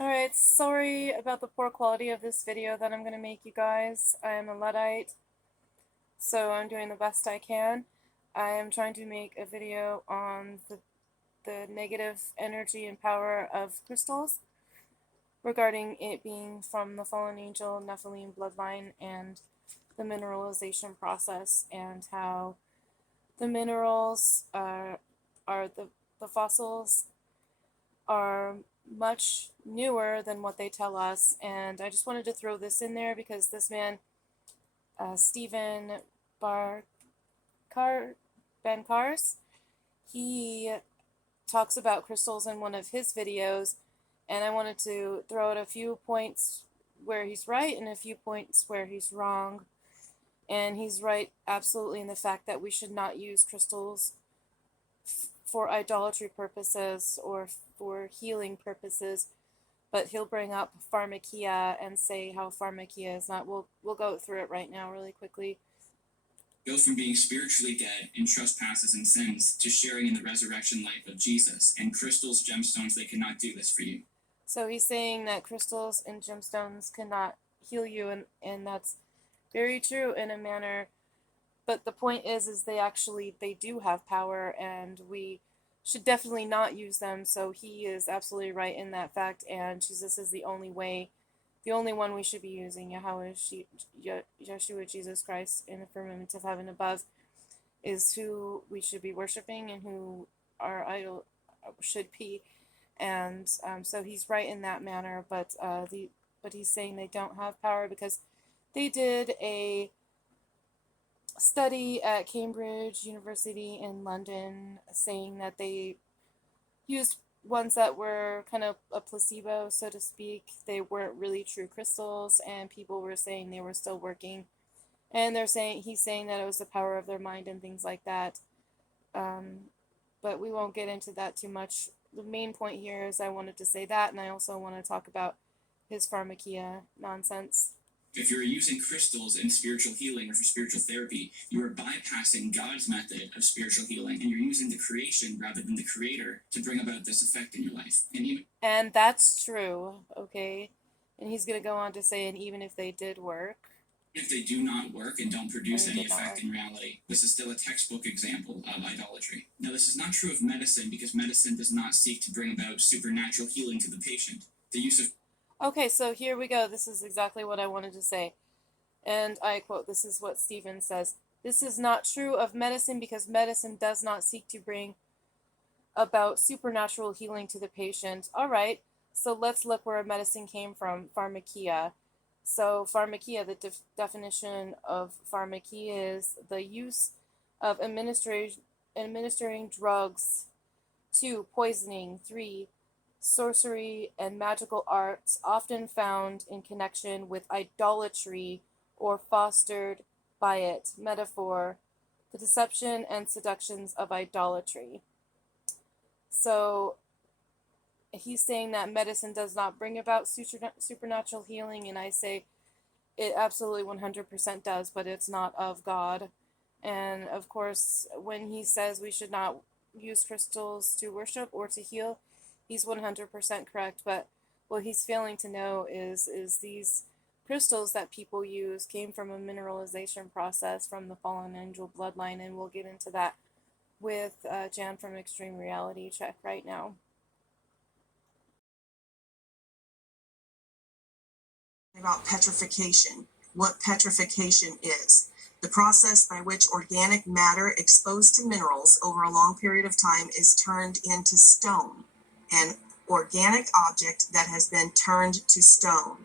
Alright, sorry about the poor quality of this video that I'm going to make, you guys. I am a Luddite, so I'm doing the best I can. I am trying to make a video on the negative energy and power of crystals, regarding it being from the fallen angel Nephilim bloodline and the mineralization process, and how the minerals are the fossils are much newer than what they tell us. And I just wanted to throw this in there because this man, Stephen Bar Bancars, he talks about crystals in one of his videos, and I wanted to throw out a few points where he's right and a few points where he's wrong. And he's right absolutely in the fact that we should not use crystals for idolatry purposes or for healing purposes, but he'll bring up pharmakia and say how pharmakia is not. We'll go through it right now really quickly. Goes from being spiritually dead in trespasses and sins to sharing in the resurrection life of Jesus. And crystals, gemstones, they cannot do this for you. So he's saying that crystals and gemstones cannot heal you, and that's very true in a manner. But the point is they do have power, and we should definitely not use them. So he is absolutely right in that fact, and Jesus is the only way, the only one we should be using. Yeshua, Jesus Christ, in the firmament of heaven above, is who we should be worshiping and who our idol should be. And so he's right in that manner, but he's saying they don't have power because they did a study at Cambridge University in London saying that they used ones that were kind of a placebo, so to speak. They weren't really true crystals, and people were saying they were still working. And he's saying that it was the power of their mind and things like that. But we won't get into that too much. The main point here is I wanted to say that, and I also want to talk about his pharmakia nonsense. If you're using crystals in spiritual healing or for spiritual therapy, you are bypassing God's method of spiritual healing, and you're using the creation rather than the creator to bring about this effect in your life. And that's true, okay? And he's going to go on to say, and even if they did work, if they do not work and don't produce any effect in reality, this is still a textbook example of idolatry. Now, this is not true of medicine because medicine does not seek to bring about supernatural healing to the patient. The use of... Okay, so here we go. This is exactly what I wanted to say. And I quote, this is what Stephen says. This is not true of medicine because medicine does not seek to bring about supernatural healing to the patient. All right, so let's look where medicine came from, pharmakia. So pharmakia, the definition of pharmakia is the use of administering drugs. 2. Poisoning. 3. Sorcery and magical arts, often found in connection with idolatry or fostered by it. Metaphor, the deception and seductions of idolatry. So he's saying that medicine does not bring about supernatural healing, and I say it absolutely 100% does, but it's not of God. And of course, when he says we should not use crystals to worship or to heal, he's 100% correct. But what he's failing to know is these crystals that people use came from a mineralization process from the fallen angel bloodline, and we'll get into that with Jan from Extreme Reality Check right now. About petrification, what petrification is. The process by which organic matter exposed to minerals over a long period of time is turned into stone, an organic object that has been turned to stone.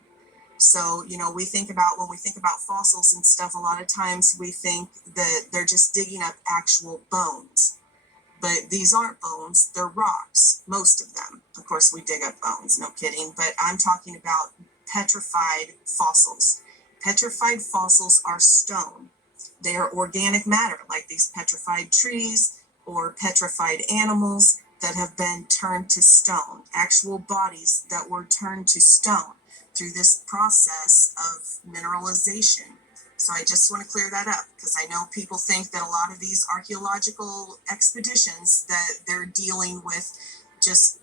So, when we think about fossils and stuff, a lot of times we think that they're just digging up actual bones. But these aren't bones, they're rocks, most of them. Of course, we dig up bones, no kidding. But I'm talking about petrified fossils. Petrified fossils are stone. They are organic matter, like these petrified trees or petrified animals that have been turned to stone, actual bodies that were turned to stone through this process of mineralization. So I just want to clear that up because I know people think that a lot of these archaeological expeditions that they're dealing with just,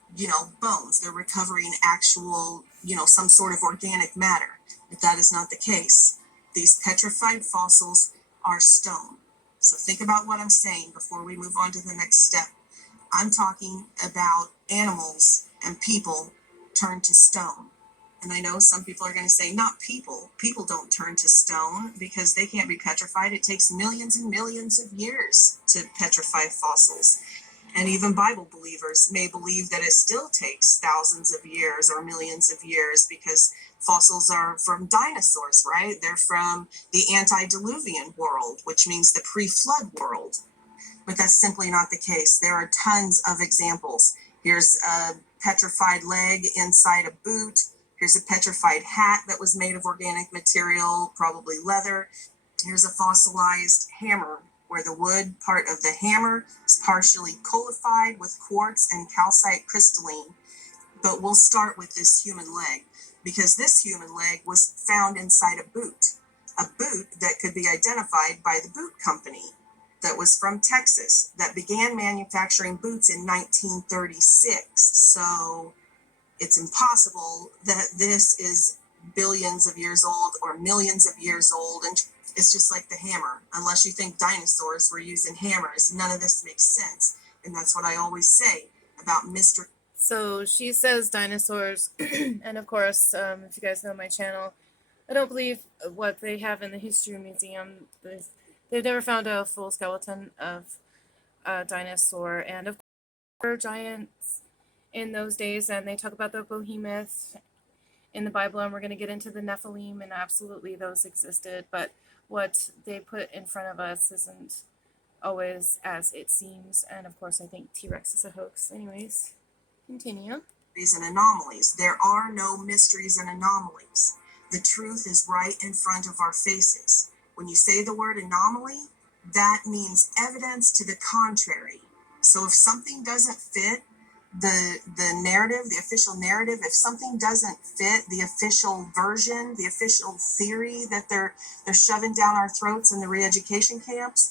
bones. They're recovering actual, some sort of organic matter. But that is not the case. These petrified fossils are stone. So think about what I'm saying before we move on to the next step. I'm talking about animals and people turned to stone. And I know some people are going to say, not people. People don't turn to stone because they can't be petrified. It takes millions and millions of years to petrify fossils. And even Bible believers may believe that it still takes thousands of years or millions of years because fossils are from dinosaurs, right? They're from the antediluvian world, which means the pre-flood world. But that's simply not the case. There are tons of examples. Here's a petrified leg inside a boot. Here's a petrified hat that was made of organic material, probably leather. Here's a fossilized hammer where the wood part of the hammer is partially coalified with quartz and calcite crystalline. But we'll start with this human leg because this human leg was found inside a boot that could be identified by the boot company that was from Texas that began manufacturing boots in 1936. So it's impossible that this is billions of years old or millions of years old. And it's just like the hammer. Unless you think dinosaurs were using hammers, none of this makes sense. And that's what I always say about mystery. So she says dinosaurs, and of course, if you guys know my channel, I don't believe what they have in the History Museum. They've never found a full skeleton of a dinosaur, and of course, there were giants in those days, and they talk about the behemoth in the Bible, and we're going to get into the Nephilim, and absolutely those existed, but what they put in front of us isn't always as it seems, and of course I think T-Rex is a hoax. Anyways, continue. And anomalies. There are no mysteries and anomalies. The truth is right in front of our faces. When you say the word anomaly, that means evidence to the contrary. So if something doesn't fit the narrative, the official narrative, if something doesn't fit the official version, the official theory that they're shoving down our throats in the re-education camps,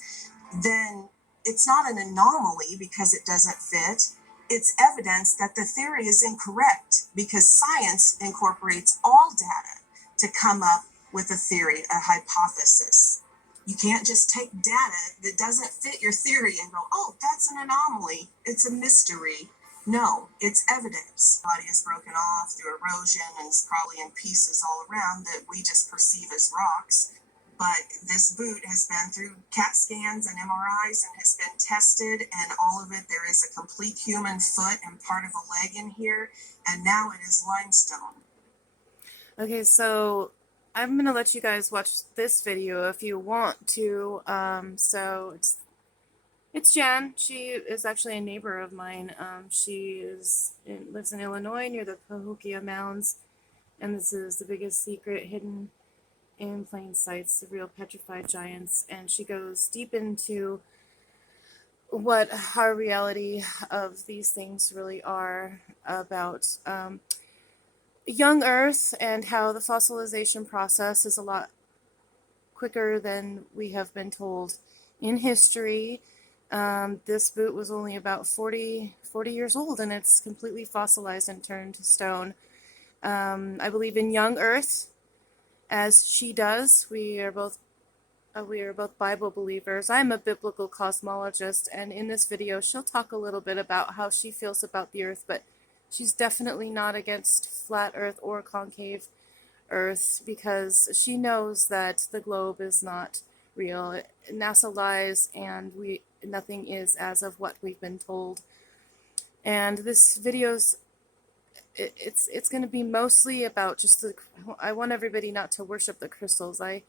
then it's not an anomaly because it doesn't fit. It's evidence that the theory is incorrect because science incorporates all data to come up with a theory, a hypothesis. You can't just take data that doesn't fit your theory and go, oh, that's an anomaly. It's a mystery. No, it's evidence. The body is broken off through erosion and is probably in pieces all around that we just perceive as rocks. But this boot has been through CAT scans and MRIs and has been tested, and all of it, there is a complete human foot and part of a leg in here, and now it is limestone. Okay, so I'm going to let you guys watch this video if you want to. So it's Jan. She is actually a neighbor of mine. She lives in Illinois near the Cahokia Mounds, and this is the biggest secret hidden in plain sight, the real petrified giants. And she goes deep into what our reality of these things really are about young Earth and how the fossilization process is a lot quicker than we have been told in history. This boot was only about 40 years old, and it's completely fossilized and turned to stone. I believe in young Earth, as she does. We are both Bible believers. I'm a biblical cosmologist, and in this video, she'll talk a little bit about how she feels about the Earth, but she's definitely not against flat Earth or concave Earth because she knows that the globe is not real. NASA lies, and nothing is as of what we've been told. And this video's it's going to be mostly about just I want everybody not to worship the crystals. I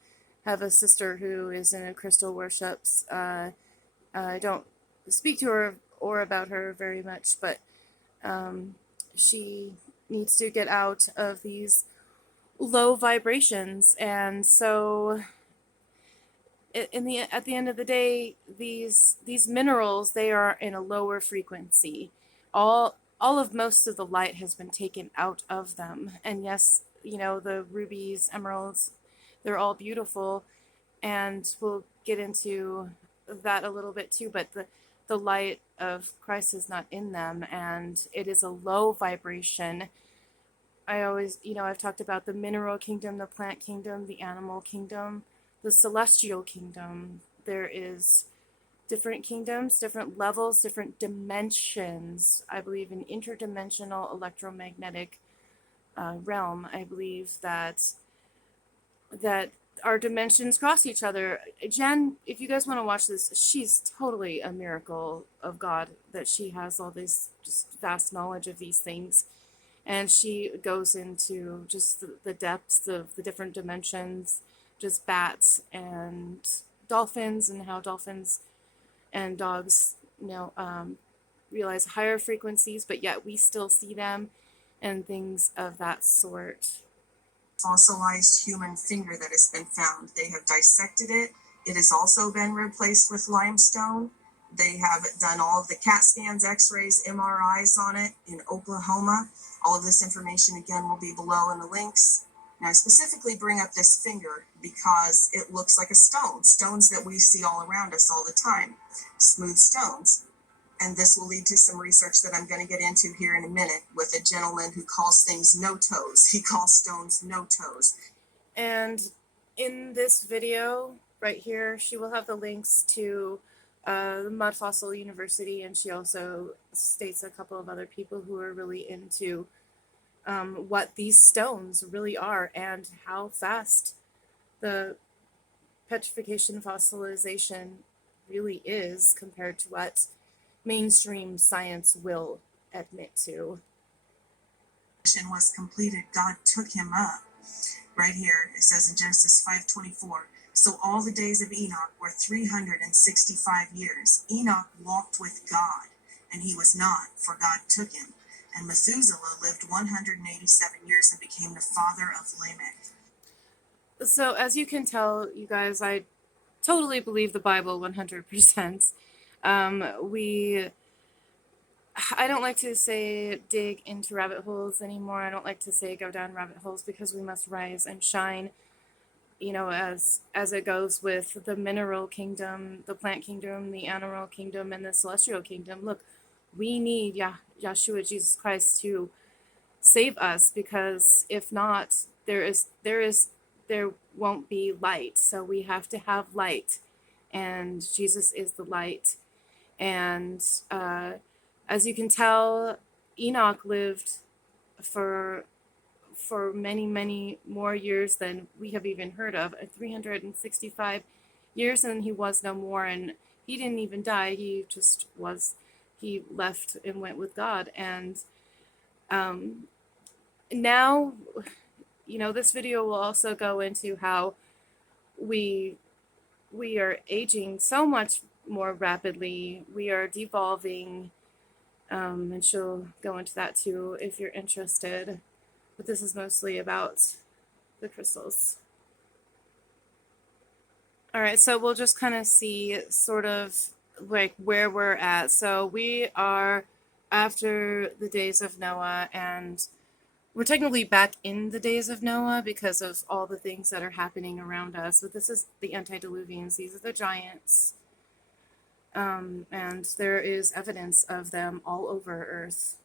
have a sister who is in a crystal worships. I don't speak to her or about her very much, but she needs to get out of these low vibrations, and so at the end of the day, these minerals, they are in a lower frequency. Most of the light has been taken out of them, and yes, the rubies, emeralds, they're all beautiful, and we'll get into that a little bit too, but the light of Christ is not in them, and it is a low vibration. I always, I've talked about the mineral kingdom, the plant kingdom, the animal kingdom, the celestial kingdom. There is different kingdoms, different levels, different dimensions. I believe in interdimensional electromagnetic realm. I believe that our dimensions cross each other. Jen, if you guys want to watch this, she's totally a miracle of God that she has all this just vast knowledge of these things. And she goes into just the depths of the different dimensions, just bats and dolphins, and how dolphins and dogs, realize higher frequencies, but yet we still see them, and things of that sort. Fossilized human finger that has been found. They have dissected it. It has also been replaced with limestone. They have done all of the CAT scans, x-rays, MRIs on it in Oklahoma. All of this information, again, will be below in the links. Now, I specifically bring up this finger because it looks like a stone, stones that we see all around us all the time, smooth stones. And this will lead to some research that I'm going to get into here in a minute with a gentleman who calls things no toes. He calls stones no toes. And in this video right here, she will have the links to the Mud Fossil University, and she also states a couple of other people who are really into what these stones really are and how fast the petrification fossilization really is compared to what mainstream science will admit to. Was completed, God took him up. Right here, it says in Genesis 5:24, so all the days of Enoch were 365 years. Enoch walked with God, and he was not, for God took him. And Methuselah lived 187 years and became the father of Lamech. So as you can tell, you guys, I totally believe the Bible 100%. I don't like to say dig into rabbit holes anymore. I don't like to say go down rabbit holes, because we must rise and shine, as it goes with the mineral kingdom, the plant kingdom, the animal kingdom, and the celestial kingdom. Look, we need Yahshua, Jesus Christ, to save us, because if not, there won't be light. So we have to have light, and Jesus is the light. And as you can tell, Enoch lived for many, many more years than we have even heard of. 365 years, and he was no more. And he didn't even die. He just was. He left and went with God. And now, this video will also go into how we are aging so much more rapidly. We are devolving, and she'll go into that too if you're interested. But this is mostly about the crystals. All right, so we'll just kind of see sort of like where we're at. So we are after the days of Noah, and we're technically back in the days of Noah because of all the things that are happening around us. But this is the antediluvians. These are the giants. And there is evidence of them all over Earth.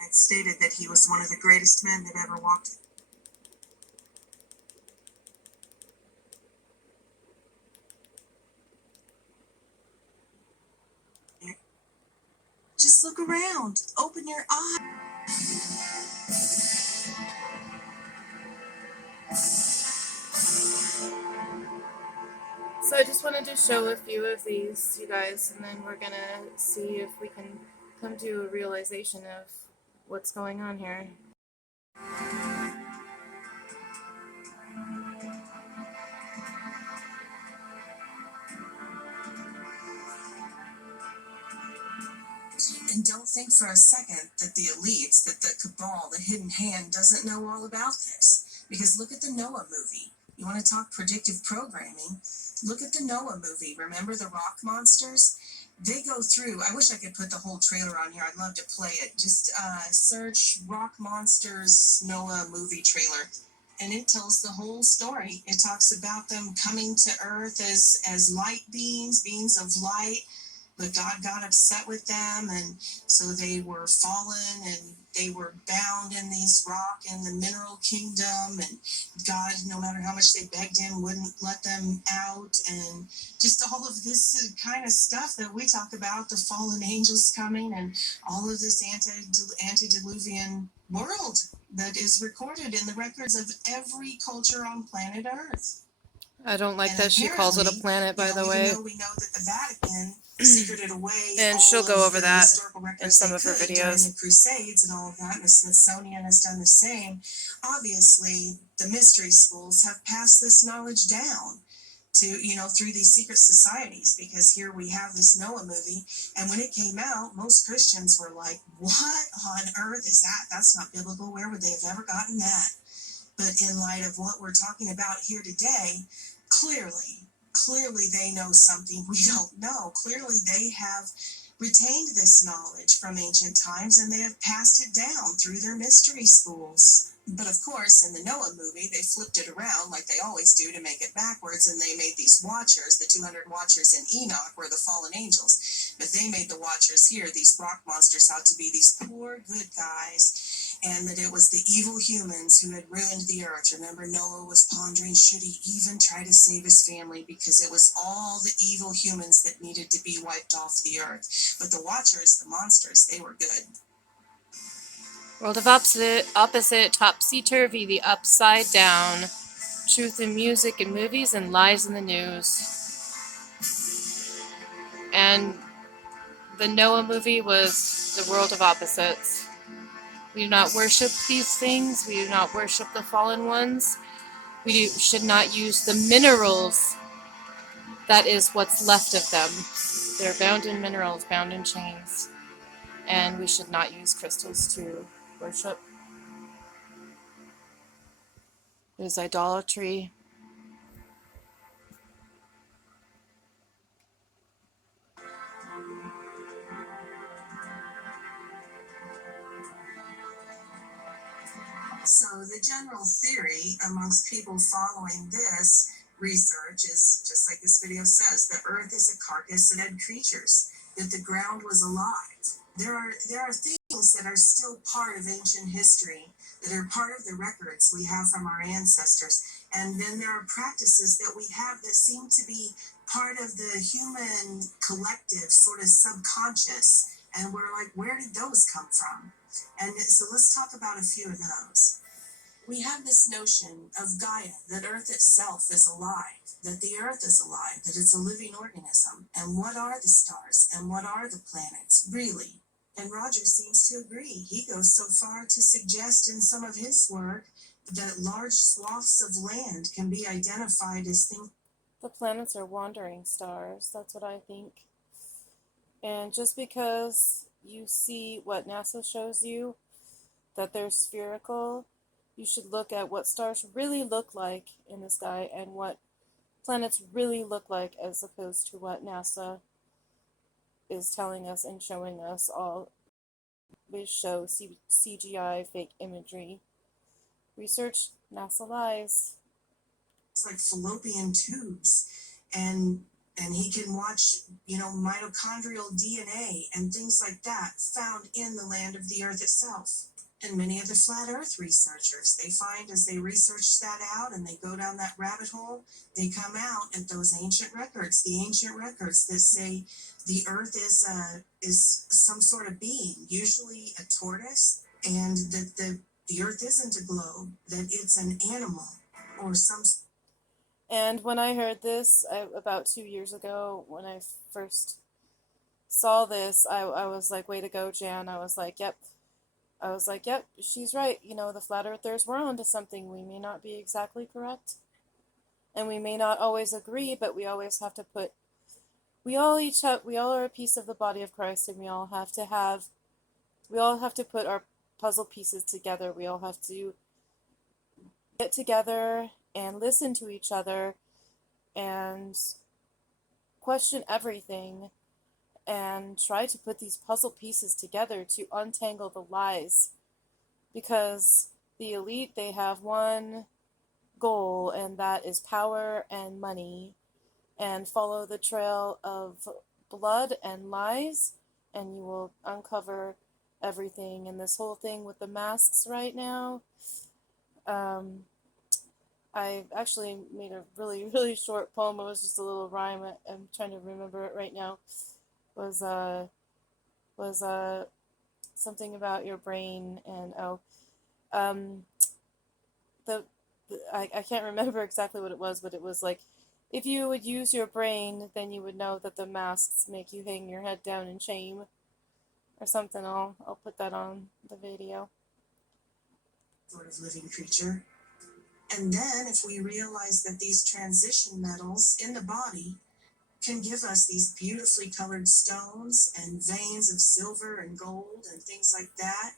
It stated that he was one of the greatest men that ever walked. Just look around. Open your eyes. So I just wanted to show a few of these, you guys, and then we're gonna see if we can come to a realization of what's going on here. And don't think for a second that the elites, that the cabal, the hidden hand doesn't know all about this. Because look at the Noah movie. You want to talk predictive programming? Look at the Noah movie. Remember the rock monsters? They go through, I wish I could put the whole trailer on here. I'd love to play it. Just search rock monsters Noah movie trailer. and it tells the whole story. It talks about them coming to earth as light beings, beings of light, but God got upset with them, and so they were fallen, and they were bound in these rock in the mineral kingdom, and God, no matter how much they begged him, wouldn't let them out, and just all of this kind of stuff that we talk about, the fallen angels coming, and all of this antediluvian world that is recorded in the records of every culture on planet Earth. I don't like And that she calls it a apparently, planet, by the even way. though we know that the Vatican secreted away And all she'll go of over the that historical in records some they of her could during videos. the Crusades and all of that, and the Smithsonian has done the same. Obviously, the mystery schools have passed this knowledge down to, through these secret societies, because here we have this Noah movie, and when it came out, most Christians were like, what on earth is that? That's not biblical. Where would they have ever gotten that? But in light of what we're talking about here today, clearly they know something we don't know. Clearly they have retained this knowledge from ancient times, and they have passed it down through their mystery schools. But of course, in the Noah movie, they flipped it around like they always do to make it backwards, and they made these watchers, the 200 watchers in Enoch were the fallen angels. But they made the watchers here, these rock monsters, out to be these poor good guys, and that it was the evil humans who had ruined the earth. Remember, Noah was pondering, should he even try to save his family, because it was all the evil humans that needed to be wiped off the earth. But the watchers, the monsters, they were good. World of opposite, topsy-turvy, the upside down. Truth in music and movies, and lies in the news. And the Noah movie was the world of opposites. We do not worship these things. We do not worship the fallen ones. We should not use the minerals. That is what's left of them. They're bound in minerals, bound in chains. And we should not use crystals to worship. It is idolatry. So the general theory amongst people following this research is, just like this video says, the earth is a carcass that had creatures, that the ground was alive. There are things that are still part of ancient history, that are part of the records we have from our ancestors. And then there are practices that we have that seem to be part of the human collective, sort of subconscious. And we're like, where did those come from? And so let's talk about a few of those. We have this notion of Gaia, that Earth itself is alive, that the Earth is alive, that it's a living organism. And what are the stars? And what are the planets, really? And Roger seems to agree. He goes so far to suggest in some of his work that large swaths of land can be identified as things. The planets are wandering stars. That's what I think. And just because you see what NASA shows you, that they're spherical, you should look at what stars really look like in the sky and what planets really look like, as opposed to what NASA is telling us and showing us. All we show CGI, fake imagery. Research, NASA lies. It's like fallopian tubes, and he can watch, mitochondrial DNA and things like that found in the land of the earth itself. And many of the flat earth researchers, they find, as they research that out and they go down that rabbit hole, they come out at those ancient records, the ancient records that say the earth is some sort of being, usually a tortoise, and that the earth isn't a globe, that it's an animal or some. And when I heard this about 2 years ago, when I first saw this, I was like, way to go, Jan. I was like, yep, she's right. The flat earthers were onto something. We may not be exactly correct, and we may not always agree, but we always have to put, we all are a piece of the body of Christ, and we all have to put our puzzle pieces together. We all have to get together and listen to each other and question everything and try to put these puzzle pieces together to untangle the lies. Because the elite, they have one goal, and that is power and money, and follow the trail of blood and lies, and you will uncover everything. And this whole thing with the masks right now, I actually made a really, really short poem. It was just a little rhyme. I'm trying to remember it right now. Was something about your brain, and um, I can't remember exactly what it was, but it was like, if you would use your brain, then you would know that the masks make you hang your head down in shame, or something. I'll put that on the video. Sort of living creature. And then if we realize that these transition metals in the body can give us these beautifully colored stones and veins of silver and gold and things like that,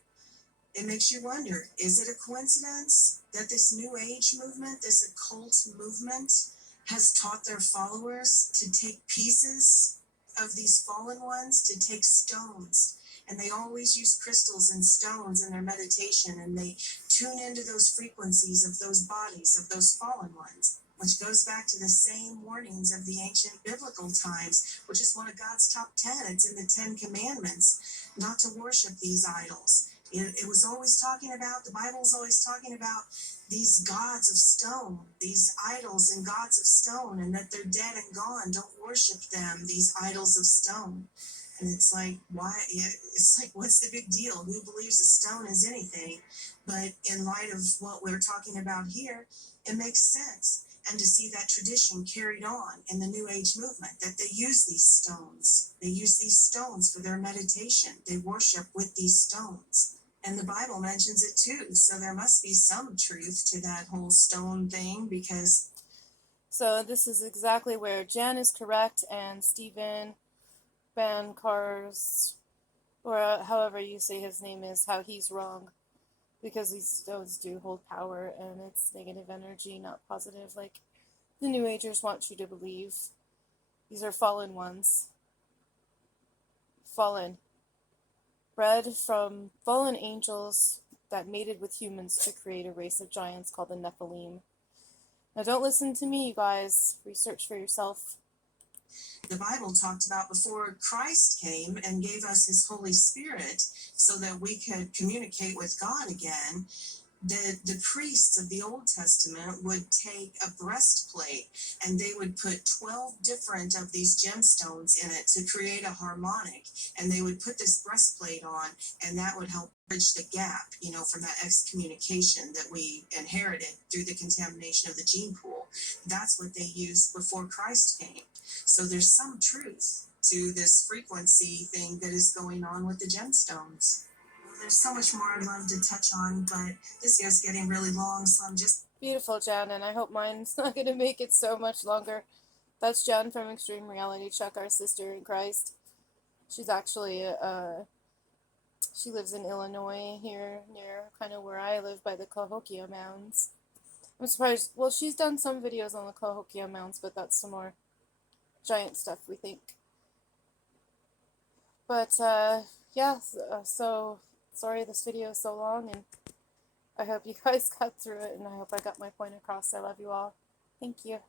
it makes you wonder, is it a coincidence that this New Age movement, this occult movement, has taught their followers to take pieces of these fallen ones, to take stones? And they always use crystals and stones in their meditation, and they tune into those frequencies of those bodies, of those fallen ones, which goes back to the same warnings of the ancient biblical times, which is one of God's top 10. It's in the 10 Commandments, not to worship these idols. It was always talking about, the Bible's always talking about these gods of stone, these idols and gods of stone, and that they're dead and gone. Don't worship them, these idols of stone. And it's like, why? It's like, what's the big deal? Who believes a stone is anything? But in light of what we're talking about here, it makes sense. And to see that tradition carried on in the New Age movement, that they use these stones. They use these stones for their meditation. They worship with these stones. And the Bible mentions it too. So there must be some truth to that whole stone thing, because... So this is exactly where Jan is correct and Stephen Bancar's, or however you say his name is, how he's wrong. Because these stones do hold power, and it's negative energy, not positive, like the New Agers want you to believe. These are fallen ones. Fallen. Bred from fallen angels that mated with humans to create a race of giants called the Nephilim. Now don't listen to me, you guys. Research for yourself. The Bible talked about before Christ came and gave us his Holy Spirit so that we could communicate with God again. The priests of the Old Testament would take a breastplate and they would put 12 different of these gemstones in it to create a harmonic, and they would put this breastplate on, and that would help bridge the gap, from that excommunication that we inherited through the contamination of the gene pool. That's what they used before Christ came. So there's some truth to this frequency thing that is going on with the gemstones. There's so much more I'd love to touch on, but this year's getting really long, so I'm just... Beautiful, Jan, and I hope mine's not going to make it so much longer. That's Jan from Extreme Reality Check, our sister in Christ. She's actually, she lives in Illinois, here near kind of where I live by the Cahokia Mounds. I'm surprised, well, she's done some videos on the Cahokia Mounds, but that's some more giant stuff, we think. But, yeah, so... sorry this video is so long, and I hope you guys got through it, and I hope I got my point across. I love you all. Thank you.